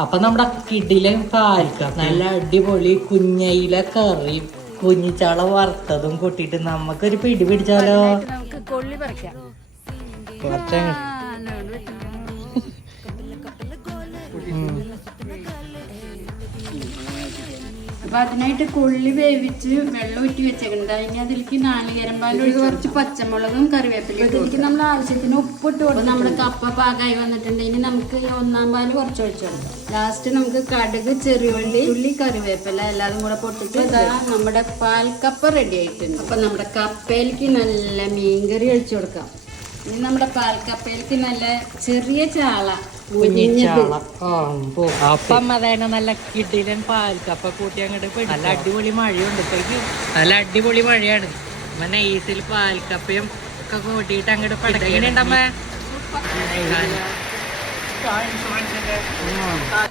അപ്പൊ നമ്മുടെ കിടിലൻ പാൽക്ക നല്ല അടിപൊളി കുഞ്ഞയില കറിയും കുഞ്ഞിച്ചാള വറുത്തതും കൂട്ടിട്ട് നമുക്കൊരു പിടി പിടിച്ചാലോ. അപ്പൊ അതിനായിട്ട് കൊള്ളി വേവിച്ച് വെള്ളം ഊറ്റി വെച്ചേക്കുന്നത്. അതിന് അതിലേക്ക് നാളികേരം പാലും കുറച്ച് പച്ചമുളകും കറിവേപ്പിലയും ഇതിലേക്ക് നമ്മൾ ആവശ്യത്തിന് ഉപ്പിട്ട് കൊടുക്കും. നമ്മുടെ കപ്പ പാകമായി വന്നിട്ടുണ്ട്. ഇനി നമുക്ക് ഈ ഒന്നാം പാല് കുറച്ച് ഒഴിച്ചു കൊടുക്കാം. ലാസ്റ്റ് നമുക്ക് കടുക്, ചെറിയുള്ളി, കറിവേപ്പില എല്ലാതും കൂടെ പൊട്ടിട്ട് നമ്മുടെ പാൽക്കപ്പ റെഡി ആയിട്ടുണ്ട്. അപ്പൊ നമ്മുടെ കപ്പയിലേക്ക് നല്ല മീൻകറി ഒഴിച്ചു കൊടുക്കാം. ഇനി നമ്മുടെ പാൽക്കപ്പയിലേക്ക് നല്ല ചെറിയ ചാള അപ്പം അതന്നെ നല്ല കിടിലൻ പാൽക്കപ്പ കൂട്ടി അങ്ങോട്ട് നല്ല അടിപൊളി മഴയുണ്ട്. ഇപ്പോഴേക്ക് നല്ല അടിപൊളി മഴയാണ്. നൈസിൽ പാൽക്കപ്പയും ഒക്കെ കൂട്ടിയിട്ട് അങ്ങോട്ട് പടക്കണുണ്ടമ്മ.